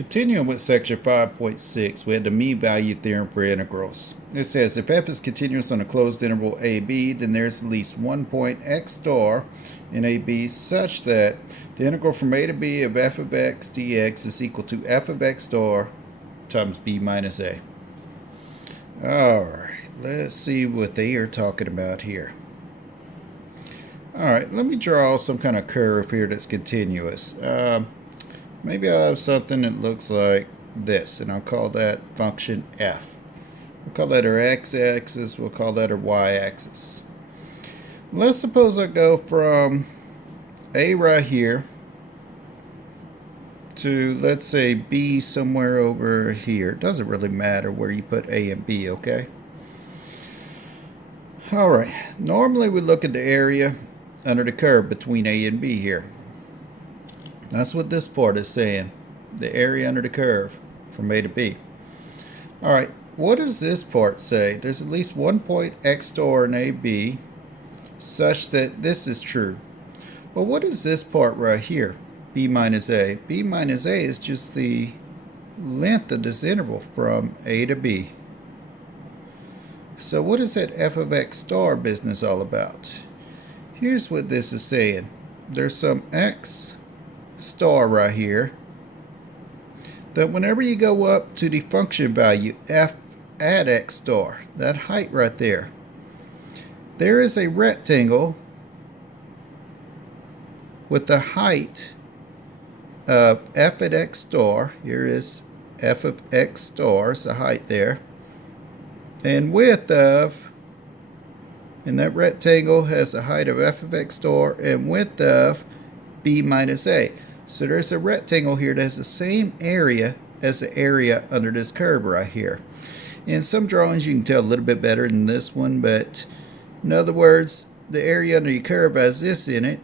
Continuing with section 5.6, we had the mean value theorem for integrals. It says if f is continuous on a closed interval ab, then there's at least one point x star in ab such that the integral from a to b of f of x dx is equal to f of x star times b minus a. Alright, let's see what they are talking about here. Alright, let me draw some kind of curve here that's continuous. Maybe I'll have something that looks like this, and I'll call that function f. We'll call that our x-axis, we'll call that our y-axis. Let's suppose I go from a right here to, let's say, b somewhere over here. It doesn't really matter where you put a and b, okay? Alright, normally we look at the area under the curve between a and b here. That's what this part is saying, the area under the curve from A to B. Alright, what does this part say? There's at least one point x star in AB such that this is true. Well, what is this part right here? B minus A. B minus A is just the length of this interval from A to B. So what is that f of x star business all about? Here's what this is saying. There's some x star right here that whenever you go up to the function value f at x star, that height right there, there is a rectangle with the height of f at x star. Here is f of x star, is the height there, and width of, and that rectangle has a height of f of x star and width of b minus a. So there's a rectangle here that has the same area as the area under this curve right here. In some drawings you can tell a little bit better than this one, but in other words, the area under your curve has this in it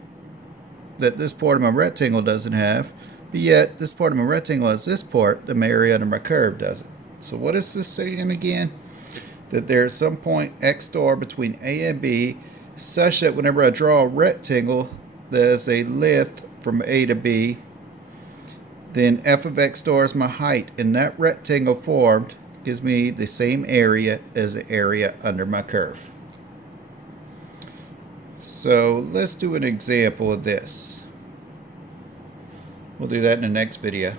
that this part of my rectangle doesn't have, but yet this part of my rectangle has this part that my area under my curve doesn't. So what is this saying again? That there's some point x star between a and b such that whenever I draw a rectangle there's a length from A to B, then f of x star is my height, and that rectangle formed gives me the same area as the area under my curve. So let's do an example of this. We'll do that in the next video.